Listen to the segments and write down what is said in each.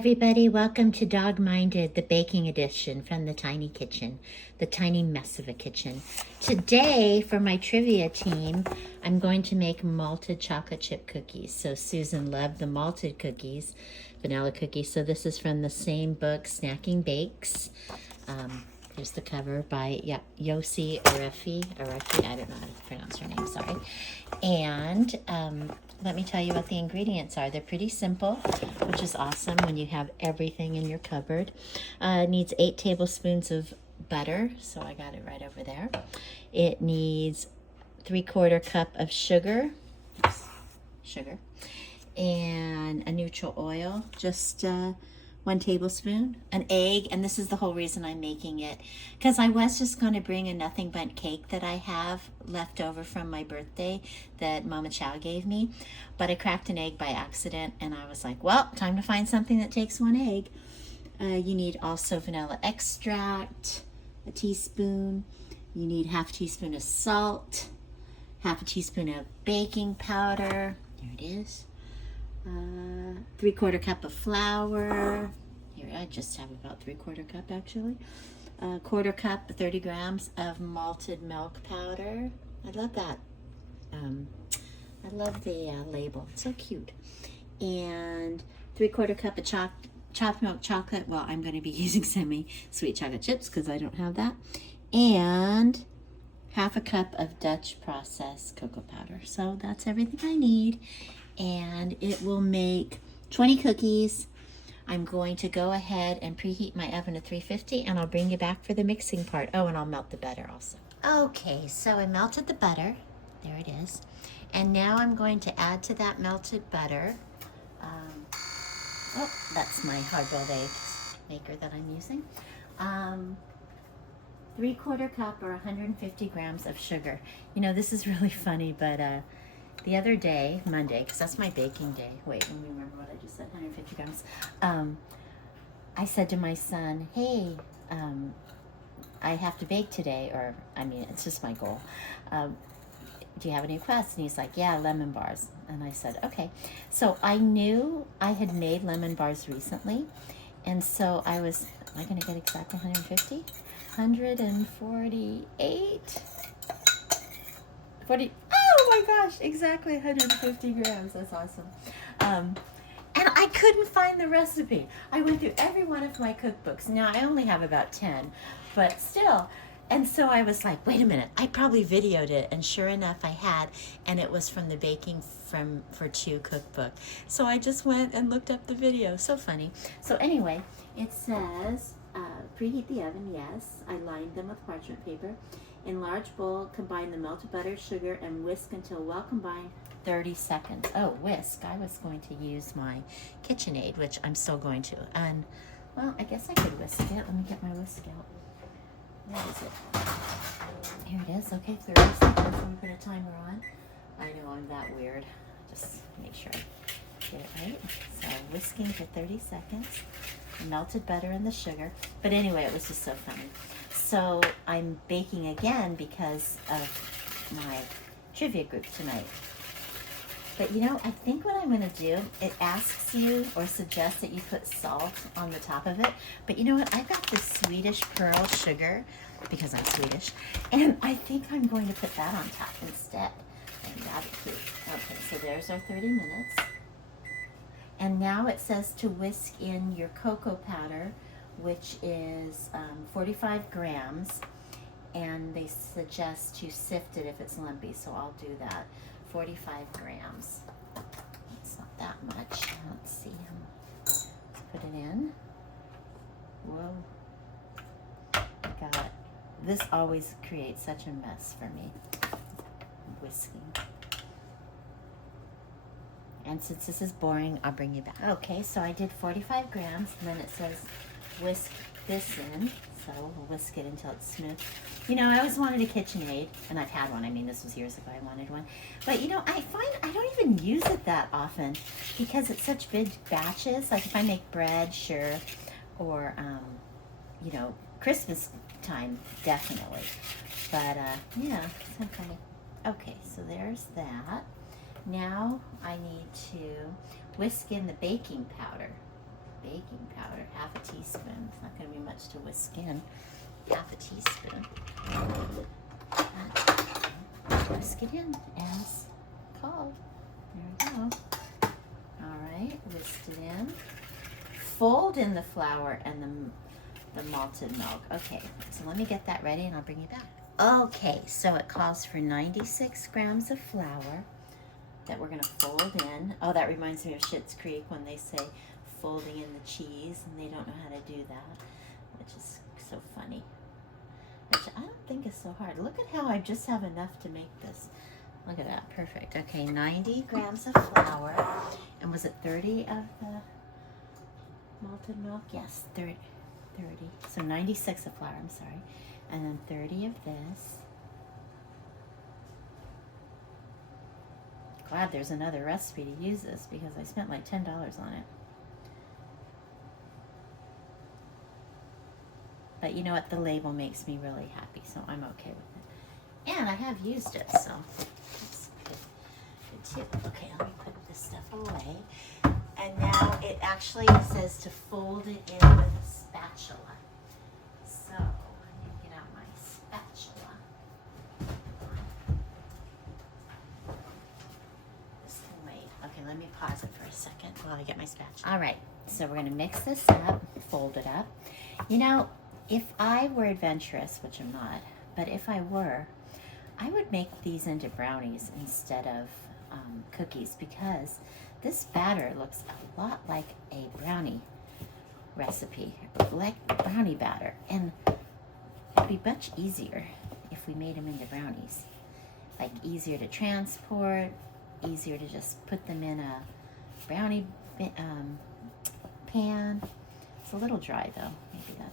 everybody, welcome to Dog Minded, the baking edition from the tiny kitchen, the tiny mess of a kitchen. Today, for my trivia team, I'm going to make malted chocolate chip cookies. So Susan loved the malted cookies, vanilla cookies. So this is from the same book, Snacking Bakes. Here's the cover by Yossi Arefi. I don't know how to pronounce her name, sorry. And let me tell you what the ingredients are. They're pretty simple, which is awesome when you have everything in your cupboard. It needs 8 tablespoons of butter, so I got it right over there. It needs 3/4 cup of sugar, and a neutral oil, just 1 tablespoon, an egg, and this is the whole reason I'm making it, because I was just going to bring a nothing but cake that I have left over from my birthday that Mama Chow gave me, but I cracked an egg by accident, and I was like, well, time to find something that takes 1 egg. You need also vanilla extract, a teaspoon. You need 1/2 teaspoon of salt, 1/2 teaspoon of baking powder. There it is. 3/4 cup of flour. Here, I just have about 3/4 cup actually. 1/4 cup, 30 grams of malted milk powder. I love that. I love the label. It's so cute. And 3/4 cup of chopped milk chocolate. Well, I'm going to be using semi-sweet chocolate chips because I don't have that. And 1/2 cup of Dutch processed cocoa powder. So that's everything I need. And it will make 20 cookies. I'm going to go ahead and preheat my oven to 350, and I'll bring you back for the mixing part. Oh, and I'll melt the butter also. Okay, so I melted the butter. There it is. And now I'm going to add to that melted butter. Oh, that's my hard-boiled eggs maker that I'm using. 3/4 cup or 150 grams of sugar. You know, this is really funny, but the other day, Monday, because that's my baking day. Wait, let me remember what I just said, 150 grams. I said to my son, hey, I have to bake today, or, I mean, it's just my goal. Do you have any requests? And he's like, yeah, lemon bars. And I said, okay. So I knew I had made lemon bars recently, and so I was, am I going to get exactly 150? 148? 40, oh my gosh, exactly 150 grams. That's awesome. And I couldn't find the recipe. I went through every one of my cookbooks. Now I only have about 10, but still. And so I was like, wait a minute, I probably videoed it, and sure enough I had, and it was from the Baking for Two cookbook. So I just went and looked up the video. So funny. So anyway, it says preheat the oven. Yes, I lined them with parchment paper. In large bowl, combine the melted butter, sugar, and whisk until well combined, 30 seconds. Oh, whisk. I was going to use my KitchenAid, which I'm still going to. And, well, I guess I could whisk it. Let me get my whisk out. Where is it? Here it is. Okay, 30 seconds. Let me put a timer on. I know I'm that weird. Just make sure I get it right. So, whisking for 30 seconds. Melted butter and the sugar. But anyway, it was just so funny. So I'm baking again because of my trivia group tonight. But you know, I think what I'm going to do, it asks you or suggests that you put salt on the top of it. But you know what? I've got this Swedish pearl sugar because I'm Swedish. And I think I'm going to put that on top instead. And that'd be cute. Okay, so there's our 30 minutes. And now it says to whisk in your cocoa powder, which is 45 grams, and they suggest to sift it if it's lumpy, so I'll do that. 45 grams. It's not that much. Let's see. Let's put it in. Whoa. God, this always creates such a mess for me. Whisking. And since this is boring, I'll bring you back. Okay, so I did 45 grams, and then it says whisk this in. So we'll whisk it until it's smooth. You know, I always wanted a KitchenAid, and I've had one. I mean, this was years ago I wanted one. But, you know, I find I don't even use it that often because it's such big batches. Like if I make bread, sure, or, you know, Christmas time, definitely. But, yeah, okay. Okay, so there's that. Now I need to whisk in the baking powder. baking powder, half a teaspoon. It's not going to be much to whisk in. Half a teaspoon. Whisk it in as called. There we go. All right, whisked it in. Fold in the flour and the malted milk. Okay, so let me get that ready and I'll bring you back. Okay, so it calls for 96 grams of flour that we're gonna fold in. Oh, that reminds me of Schitt's Creek when they say folding in the cheese and they don't know how to do that, which is so funny. Which I don't think is so hard. Look at how I just have enough to make this. Look at that, perfect. Okay, 90 grams of flour. And was it 30 of the malted milk? Yes, 30. So 96 of flour, I'm sorry. And then 30 of this. Glad there's another recipe to use this because I spent like $10 on it. But you know what? The label makes me really happy, so I'm okay with it. And I have used it, so that's good too. Okay, let me put this stuff away. And now it actually says to fold it in with a spatula. So I need to get out my spatula. This can wait. Okay, let me pause it for a second while I get my spatula. All right, so we're gonna mix this up, fold it up. You know, if I were adventurous, which I'm not, but if I were, I would make these into brownies instead of cookies because this batter looks a lot like a brownie recipe, like brownie batter, and it'd be much easier if we made them into brownies. Like easier to transport, easier to just put them in a brownie pan. It's a little dry though, maybe I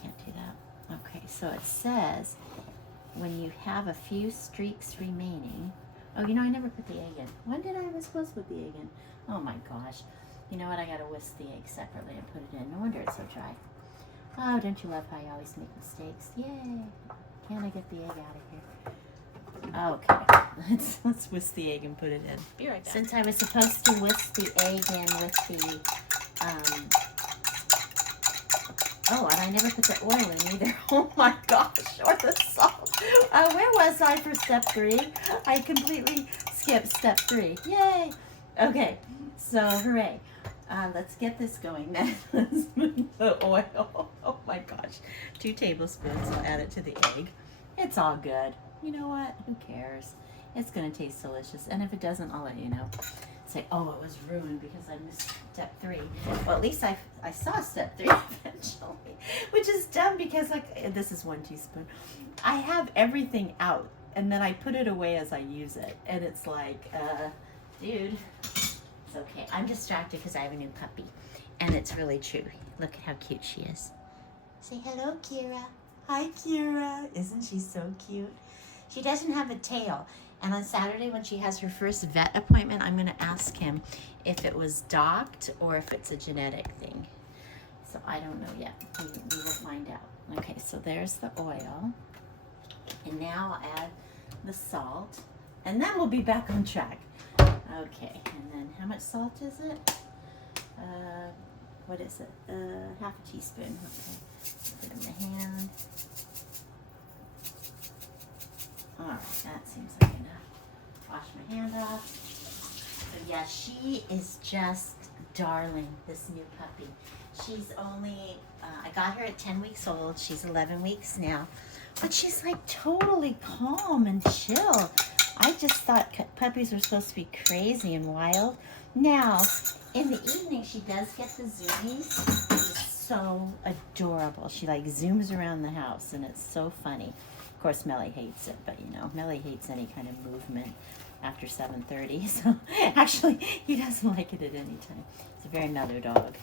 can't do that. Okay, so it says when you have a few streaks remaining. Oh, you know, I never put the egg in. When did I was supposed to put the egg in? Oh my gosh. You know what? I gotta whisk the egg separately and put it in. No wonder it's so dry. Oh, don't you love how I always make mistakes? Yay! Can I get the egg out of here? Okay, let's whisk the egg and put it in. Be right back. Since I was supposed to whisk the egg in with the oh, and I never put the oil in either. Oh my gosh, or the salt. Where was I for step 3? I completely skipped step 3. Yay! Okay, so hooray. Let's get this going then. Let's move the oil. Oh my gosh. 2 tablespoons. I'll add it to the egg. It's all good. You know what? Who cares? It's going to taste delicious. And if it doesn't, I'll let you know. Say, oh, it was ruined because I missed step 3. Well, at least I saw step 3 eventually, which is dumb because like this is 1 teaspoon. I have everything out and then I put it away as I use it, and it's like, dude, it's okay. I'm distracted because I have a new puppy, and it's really true. Look at how cute she is. Say hello, Kira. Hi, Kira. Isn't she so cute? She doesn't have a tail. And on Saturday, when she has her first vet appointment, I'm going to ask him if it was docked or if it's a genetic thing. So I don't know yet. We will find out. Okay, so there's the oil. And now I'll add the salt. And then we'll be back on track. Okay, and then how much salt is it? What is it? Half a teaspoon. Okay, put it in the hand. All right, that seems like enough. Wash my hand off. So yeah, she is just darling, this new puppy. She's only, I got her at 10 weeks old. She's 11 weeks now. But she's like totally calm and chill. I just thought puppies were supposed to be crazy and wild. Now, in the evening, she does get the zoomies. It's so adorable. She like zooms around the house and it's so funny. Of course, Melly hates it, but you know, Melly hates any kind of movement after 7:30. So actually, he doesn't like it at any time. It's a very mellow dog.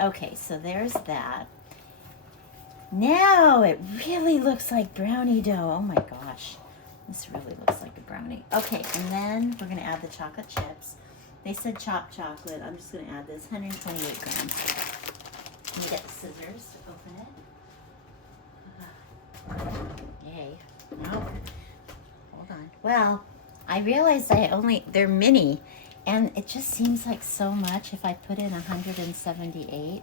Okay, so there's that. Now it really looks like brownie dough. Oh my gosh. This really looks like a brownie. Okay, and then we're going to add the chocolate chips. They said chopped chocolate. I'm just going to add this 128 grams. Let me get the scissors to open it. Yay. Oh, hold on. Well, I realized they're mini, And it just seems like so much if I put in 178.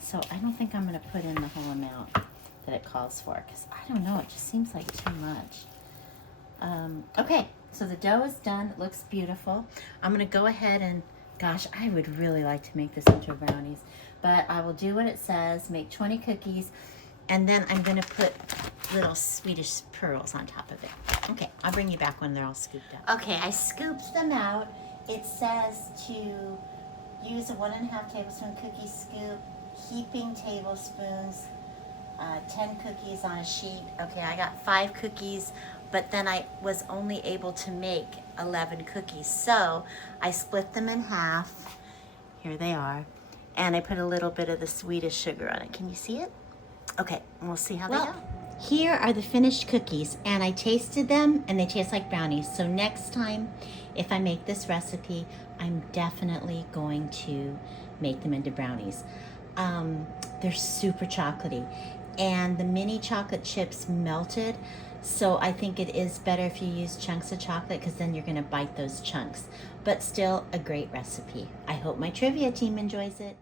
So I don't think I'm going to put in the whole amount that it calls for, because I don't know, it just seems like too much. Okay, so the dough is done. It looks beautiful. I'm going to go ahead and, gosh, I would really like to make this into brownies, but I will do what it says, make 20 cookies, and then I'm going to put little Swedish pearls on top of it. Okay, I'll bring you back when they're all scooped up. Okay, I scooped them out. It says to use a 1.5 tablespoon cookie scoop, heaping tablespoons, 10 cookies on a sheet. Okay, I got 5 cookies, but then I was only able to make 11 cookies. So I split them in half. Here they are. And I put a little bit of the Swedish sugar on it. Can you see it? Okay, and we'll see how they go. Here are the finished cookies, and I tasted them and they taste like brownies. So next time, if I make this recipe, I'm definitely going to make them into brownies. They're super chocolatey, and the mini chocolate chips melted, so I think it is better if you use chunks of chocolate, because then you're going to bite those chunks. But still a great recipe. I hope my trivia team enjoys it.